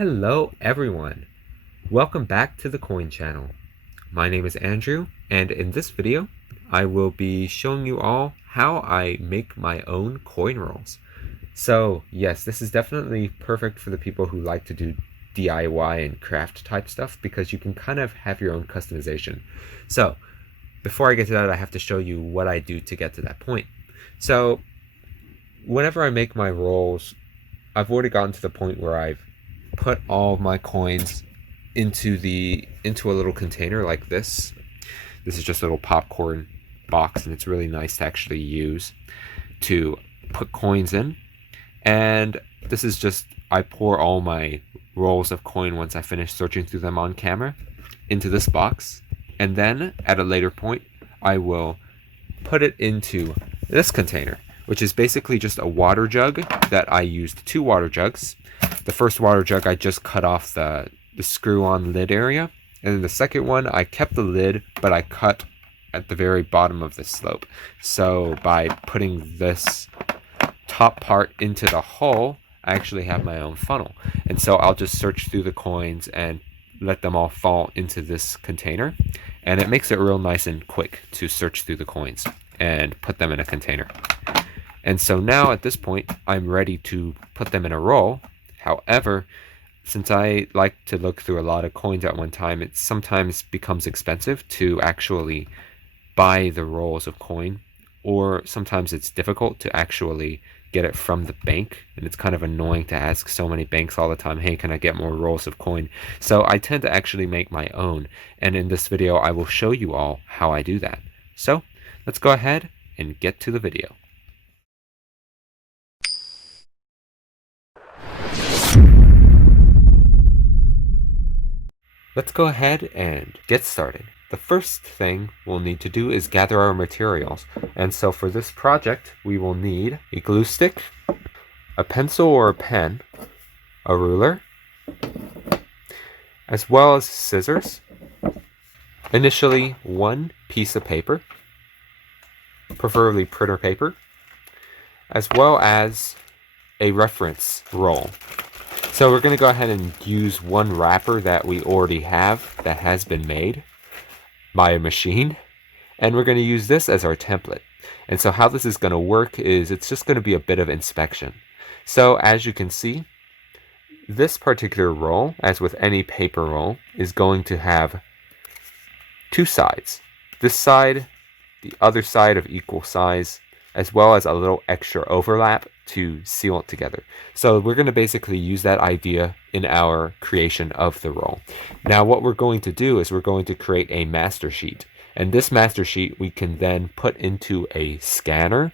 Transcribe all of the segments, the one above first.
Hello everyone! Welcome back to the Coin Channel. My name is Andrew, and in this video, I will be showing you all how I make my own coin rolls. So yes, this is definitely perfect for the people who like to do DIY and craft type stuff because you can kind of have your own customization. So before I get to that, I have to show you what I do to get to that point. So whenever I make my rolls, I've already gotten to the point where I've put all of my coins into a little container like this. This is just a little popcorn box, and it's really nice to actually use to put coins in. And this is just, I pour all my rolls of coin once I finish searching through them on camera into this box, and then at a later point I will put it into this container, which is basically just a water jug that I used 2 water jugs. The first water jug I just cut off the screw on lid area, and then the second one I kept the lid, but I cut at the very bottom of the slope. So by putting this top part into the hole, I actually have my own funnel. And so I'll just search through the coins and let them all fall into this container, and it makes it real nice and quick to search through the coins and put them in a container. And so now at this point I'm ready to put them in a roll. However, since I like to look through a lot of coins at one time, it sometimes becomes expensive to actually buy the rolls of coin, or sometimes it's difficult to actually get it from the bank, and it's kind of annoying to ask so many banks all the time, hey, can I get more rolls of coin? So I tend to actually make my own, and in this video I will show you all how I do that. So let's go ahead and get to the video. Let's go ahead and get started. The first thing we'll need to do is gather our materials. And so for this project, we will need a glue stick, a pencil or a pen, a ruler, as well as scissors, initially 1 piece of paper, preferably printer paper, as well as a reference roll. So we're going to go ahead and use one wrapper that we already have that has been made by a machine, and we're going to use this as our template. And so how this is going to work is it's just going to be a bit of inspection. So as you can see, this particular roll, as with any paper roll, is going to have 2 sides. This side, the other side of equal size, as well as a little extra overlap to seal it together. So we're going to basically use that idea in our creation of the roll. Now what we're going to do is we're going to create a master sheet, and this master sheet we can then put into a scanner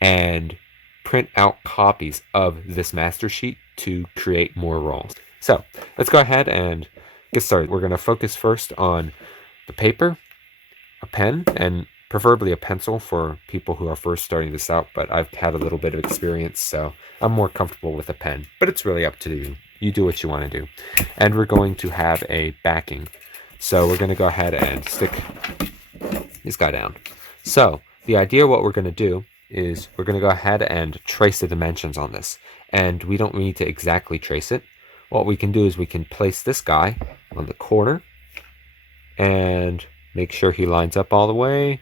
and print out copies of this master sheet to create more rolls. So let's go ahead and get started. We're going to focus first on the paper, a pen, and preferably a pencil for people who are first starting this out, but I've had a little bit of experience, so I'm more comfortable with a pen, but it's really up to you. You do what you want to do. And we're going to have a backing. So we're going to go ahead and stick this guy down. So the idea, what we're going to do is we're going to go ahead and trace the dimensions on this. And we don't need to exactly trace it. What we can do is we can place this guy on the corner and make sure he lines up all the way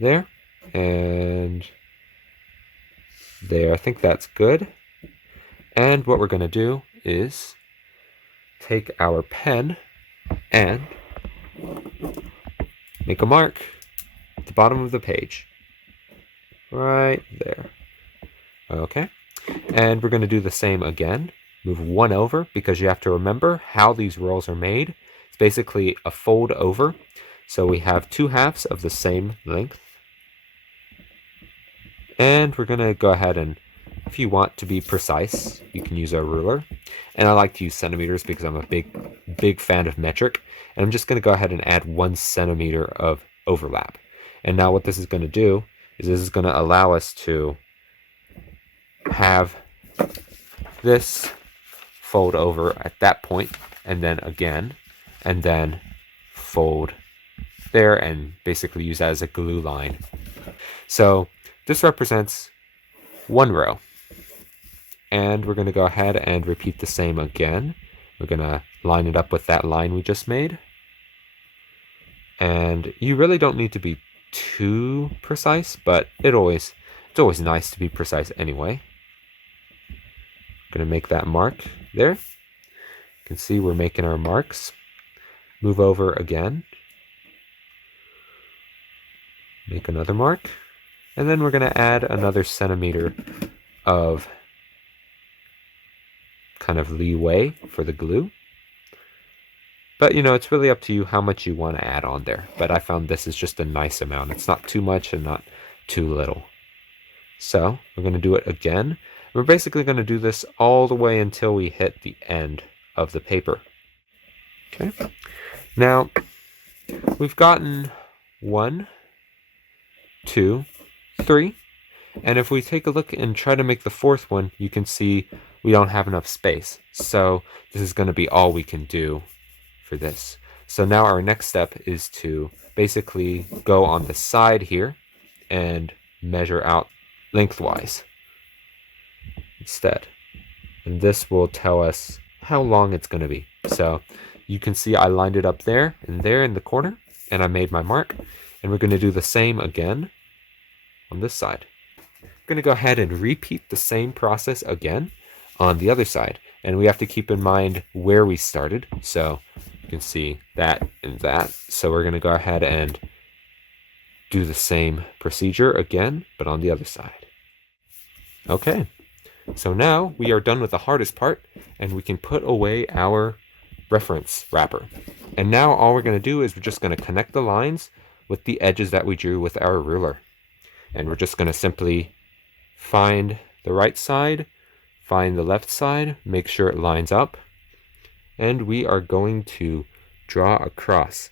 there and there. I think that's good. And what we're going to do is take our pen and make a mark at the bottom of the page right there. Okay, and we're going to do the same again. Move 1 over, because you have to remember how these rolls are made. It's basically a fold over, so we have 2 halves of the same length. And we're going to go ahead and, if you want to be precise, you can use a ruler. And I like to use centimeters because I'm a big fan of metric. And I'm just going to go ahead and add 1 centimeter of overlap. And now what this is going to do is this is going to allow us to have this fold over at that point, and then again, and then fold there, and basically use that as a glue line. So this represents 1 row. And we're going to go ahead and repeat the same again. We're going to line it up with that line we just made. And you really don't need to be too precise, but it's always nice to be precise anyway. Going to make that mark there. You can see we're making our marks. Move over again. Make another mark. And then we're going to add another centimeter of kind of leeway for the glue. But you know, it's really up to you how much you want to add on there. But I found this is just a nice amount. It's not too much and not too little. So we're going to do it again. We're basically going to do this all the way until we hit the end of the paper. Okay. Now, we've gotten 1, 2, 3. And if we take a look and try to make the fourth one, you can see we don't have enough space. So this is going to be all we can do for this. So now our next step is to basically go on the side here and measure out lengthwise instead. And this will tell us how long it's going to be. So you can see I lined it up there and there in the corner, and I made my mark. And we're going to do the same again on this side. We're going to go ahead and repeat the same process again on the other side. And we have to keep in mind where we started. So you can see that and that. So we're going to go ahead and do the same procedure again, but on the other side. Okay, so now we are done with the hardest part, and we can put away our reference wrapper. And now all we're going to do is we're just going to connect the lines with the edges that we drew with our ruler. And we're just going to simply find the right side, find the left side, make sure it lines up, and we are going to draw across.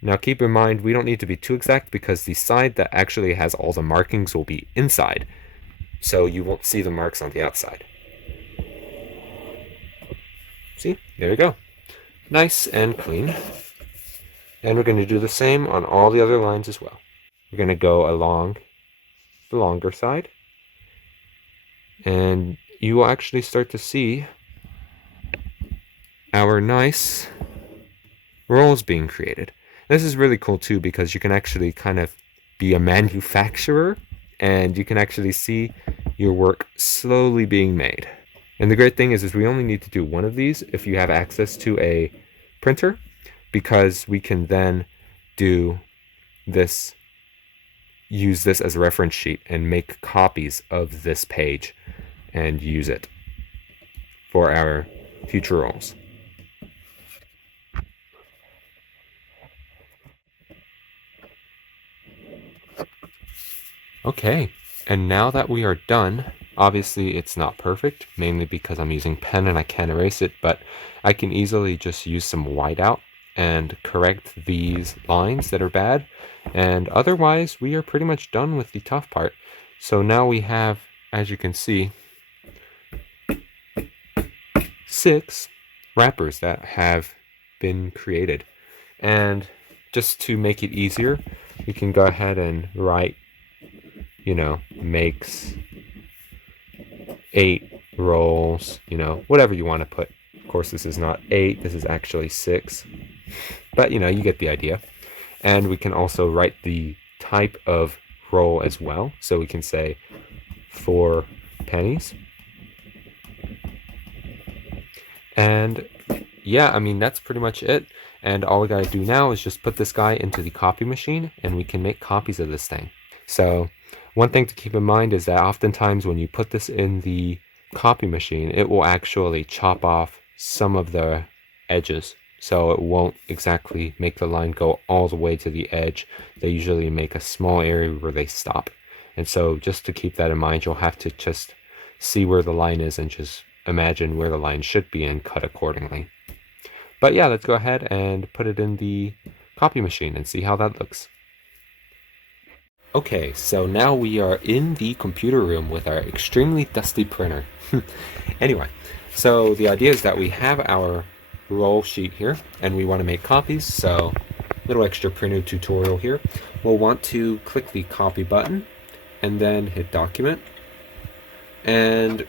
Now keep in mind, we don't need to be too exact because the side that actually has all the markings will be inside, so you won't see the marks on the outside. See, there we go. Nice and clean. And we're going to do the same on all the other lines as well. We're going to go along the longer side, and you will actually start to see our nice rolls being created. This is really cool too because you can actually kind of be a manufacturer and you can actually see your work slowly being made. And the great thing is we only need to do one of these if you have access to a printer, because we can then do this, use this as a reference sheet and make copies of this page and use it for our future rolls. Okay, and now that we are done, obviously it's not perfect, mainly because I'm using pen and I can't erase it, but I can easily just use some whiteout and correct these lines that are bad. And otherwise, we are pretty much done with the tough part. So now we have, as you can see, 6 wrappers that have been created. And just to make it easier, we can go ahead and write, you know, makes 8 rolls, you know, whatever you want to put. Of course, this is not 8, this is actually 6. But, you know, you get the idea. And we can also write the type of roll as well. So we can say 4 pennies. And yeah, I mean, that's pretty much it. And all we got to do now is just put this guy into the copy machine and we can make copies of this thing. So one thing to keep in mind is that oftentimes when you put this in the copy machine, it will actually chop off some of the edges. So it won't exactly make the line go all the way to the edge. They usually make a small area where they stop. And so just to keep that in mind, you'll have to just see where the line is and just imagine where the line should be and cut accordingly. But yeah, let's go ahead and put it in the copy machine and see how that looks. Okay, so now we are in the computer room with our extremely dusty printer. Anyway, so the idea is that we have our roll sheet here and we want to make copies. So little extra printer tutorial here. We'll want to click the copy button and then hit document. And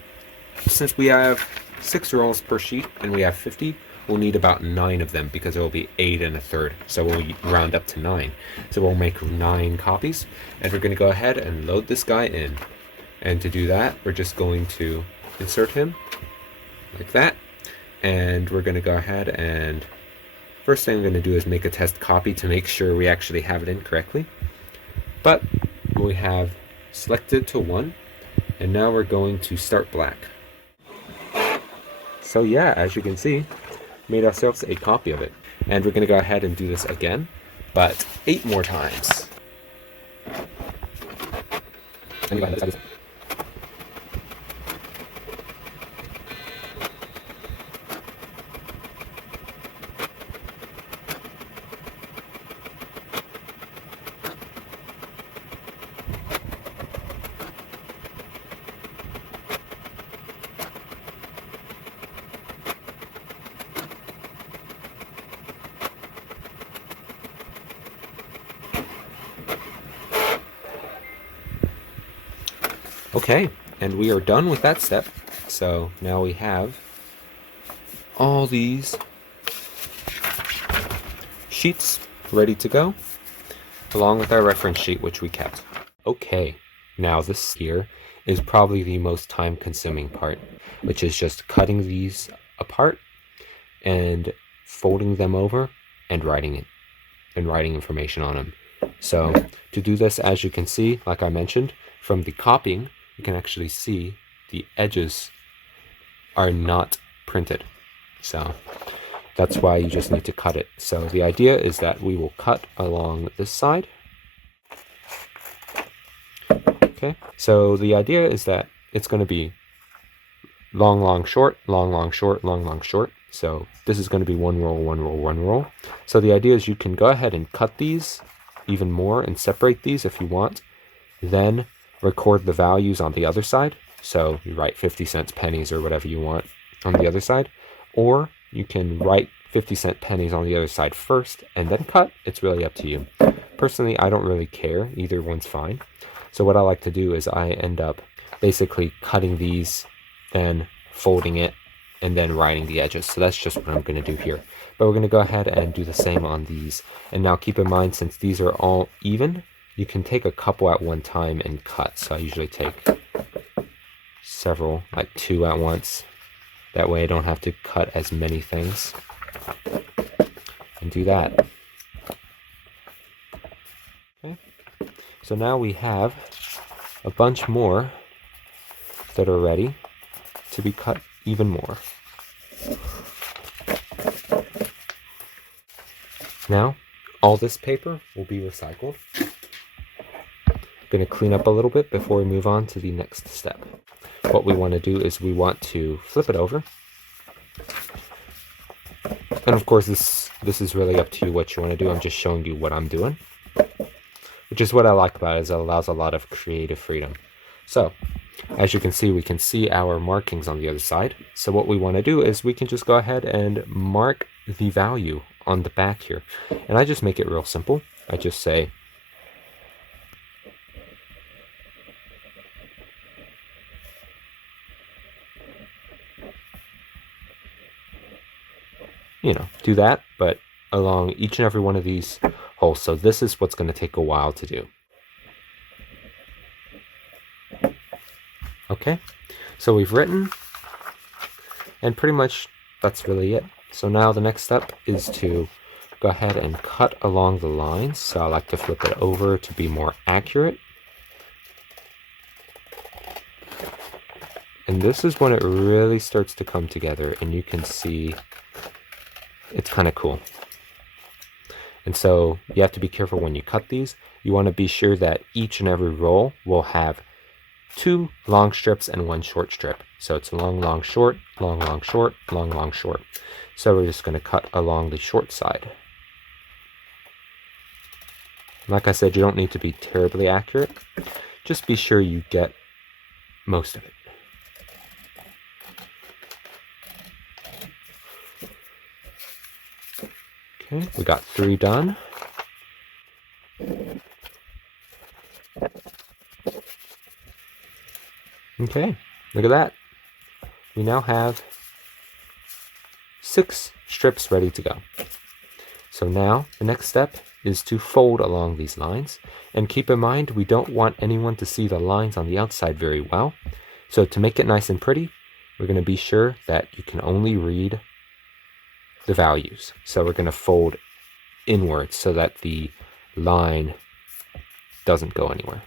since we have 6 rolls per sheet and we have 50, we'll need about 9 of them because it will be 8 1/3. So we'll round up to 9. So we'll make 9 copies, and we're going to go ahead and load this guy in. And to do that, we're just going to insert him like that. And we're going to go ahead and first thing I'm going to do is make a test copy to make sure we actually have it in correctly. But we have selected to 1, and now we're going to start black. So yeah, as you can see, made ourselves a copy of it. And we're going to go ahead and do this again, but 8 more times. And okay, and we are done with that step. So now we have all these sheets ready to go, along with our reference sheet, which we kept. Okay, now this here is probably the most time-consuming part, which is just cutting these apart and folding them over and writing information on them. So to do this, as you can see, like I mentioned, from the copying, you can actually see the edges are not printed. So that's why you just need to cut it. So the idea is that we will cut along this side. Okay, so the idea is that it's going to be long, long, short, long, long, short, long, long, short. So this is going to be 1 roll, 1 roll, 1 roll. So the idea is you can go ahead and cut these even more and separate these if you want. Then record the values on the other side. So you write 50 cents pennies or whatever you want on the other side. Or you can write 50-cent pennies on the other side first and then cut. It's really up to you. Personally, I don't really care. Either one's fine. So what I like to do is I end up basically cutting these, then folding it, and then writing the edges. So that's just what I'm going to do here. But we're going to go ahead and do the same on these. And now keep in mind, since these are all even, you can take a couple at one time and cut. So I usually take several, like 2 at once. That way I don't have to cut as many things. And do that. Okay. So now we have a bunch more that are ready to be cut even more. Now, all this paper will be recycled. I'm going to clean up a little bit before we move on to the next step. What we want to do is we want to flip it over. And of course, this is really up to you what you want to do. I'm just showing you what I'm doing, which is what I like about it, is it allows a lot of creative freedom. So, as you can see our markings on the other side. So what we want to do is we can just go ahead and mark the value on the back here. And I just make it real simple. I just say, do that, but along each and every one of these holes. So this is what's going to take a while to do. Okay, so we've written, and pretty much that's really it. So now the next step is to go ahead and cut along the lines. So I like to flip it over to be more accurate. And this is when it really starts to come together, and you can see it's kind of cool. And so you have to be careful when you cut these. You want to be sure that each and every roll will have 2 long strips and 1 short strip. So it's long, long, short, long, long, short, long, long, short. So we're just going to cut along the short side. Like I said, you don't need to be terribly accurate. Just be sure you get most of it. Okay, we got 3 done. Okay, Look at that. We now have 6 strips ready to go. So now the next step is to fold along these lines. And keep in mind, we don't want anyone to see the lines on the outside very well. So to make it nice and pretty, we're going to be sure that you can only read the values. So we're going to fold inwards so that the line doesn't go anywhere.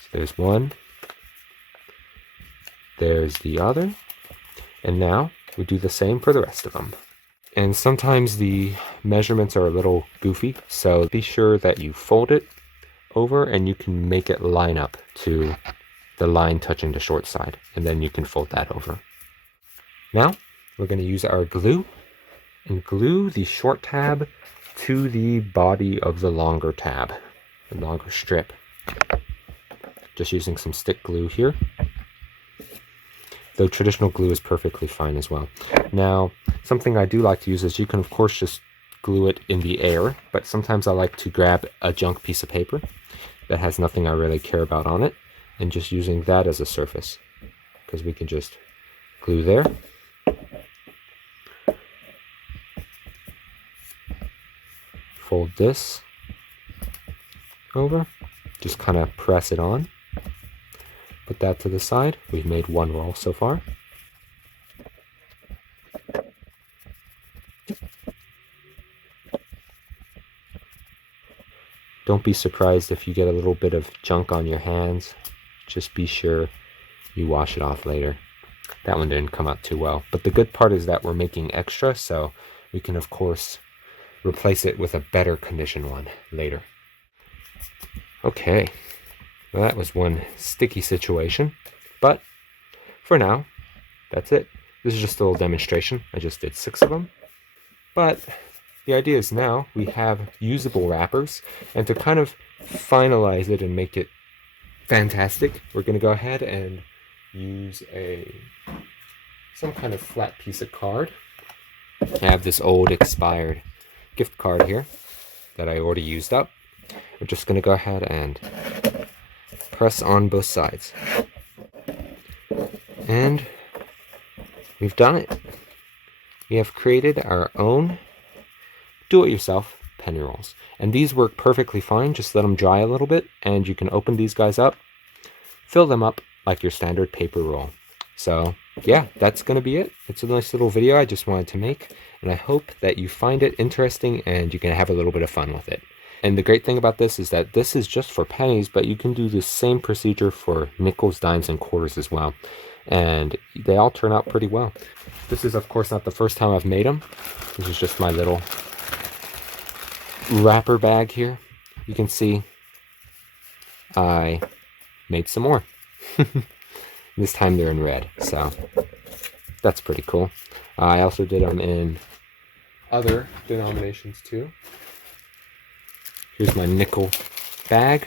So there's one, there's the other, and now we do the same for the rest of them. And sometimes the measurements are a little goofy, so be sure that you fold it over and you can make it line up to the line touching the short side, and then you can fold that over. Now we're going to use our glue and glue the short tab to the body of the longer tab, the longer strip. Just using some stick glue here. Though traditional glue is perfectly fine as well. Now, something I do like to use is you can of course just glue it in the air, but sometimes I like to grab a junk piece of paper that has nothing I really care about on it, and just using that as a surface, because we can just glue there. Fold this over, just kind of press it on. Put that to the side. We've made one roll so far. Don't be surprised if you get a little bit of junk on your hands. Just be sure you wash it off later. That one didn't come out too well. But the good part is that we're making extra, so we can of course replace it with a better condition one later. Okay. Well, that was one sticky situation, but for now, that's it. This is just a little demonstration. I just did 6 of them, but the idea is now we have usable wrappers, and to kind of finalize it and make it fantastic, we're going to go ahead and use some kind of flat piece of card. I have this old expired gift card here that I already used up. We're just going to go ahead and press on both sides, and we've done it. We have created our own do-it-yourself penny rolls, and these work perfectly fine. Just let them dry a little bit and you can open these guys up, fill them up like your standard paper roll. So yeah, that's gonna be it. It's a nice little video I just wanted to make, and I hope that you find it interesting and you can have a little bit of fun with it. And the great thing about this is that this is just for pennies, but you can do the same procedure for nickels, dimes, and quarters as well. And they all turn out pretty well. This is, of course, not the first time I've made them. This is just my little wrapper bag here. You can see I made some more. This time they're in red, so that's pretty cool. I also did them in other denominations too. Here's my nickel bag.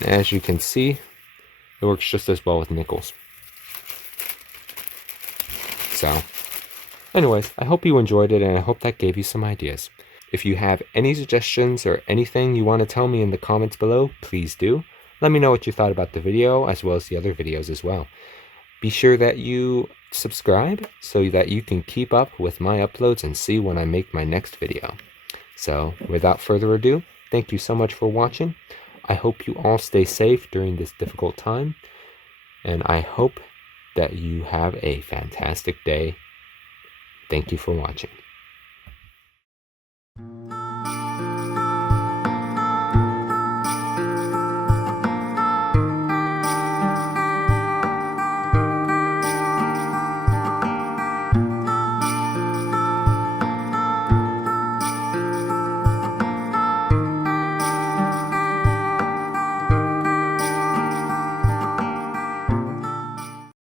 As you can see, it works just as well with nickels. So, anyways, I hope you enjoyed it, and I hope that gave you some ideas. If you have any suggestions or anything you want to tell me in the comments below, please do. Let me know what you thought about the video, as well as the other videos as well. Be sure that you subscribe so that you can keep up with my uploads and see when I make my next video. So without further ado, thank you so much for watching. I hope you all stay safe during this difficult time, and I hope that you have a fantastic day. Thank you for watching.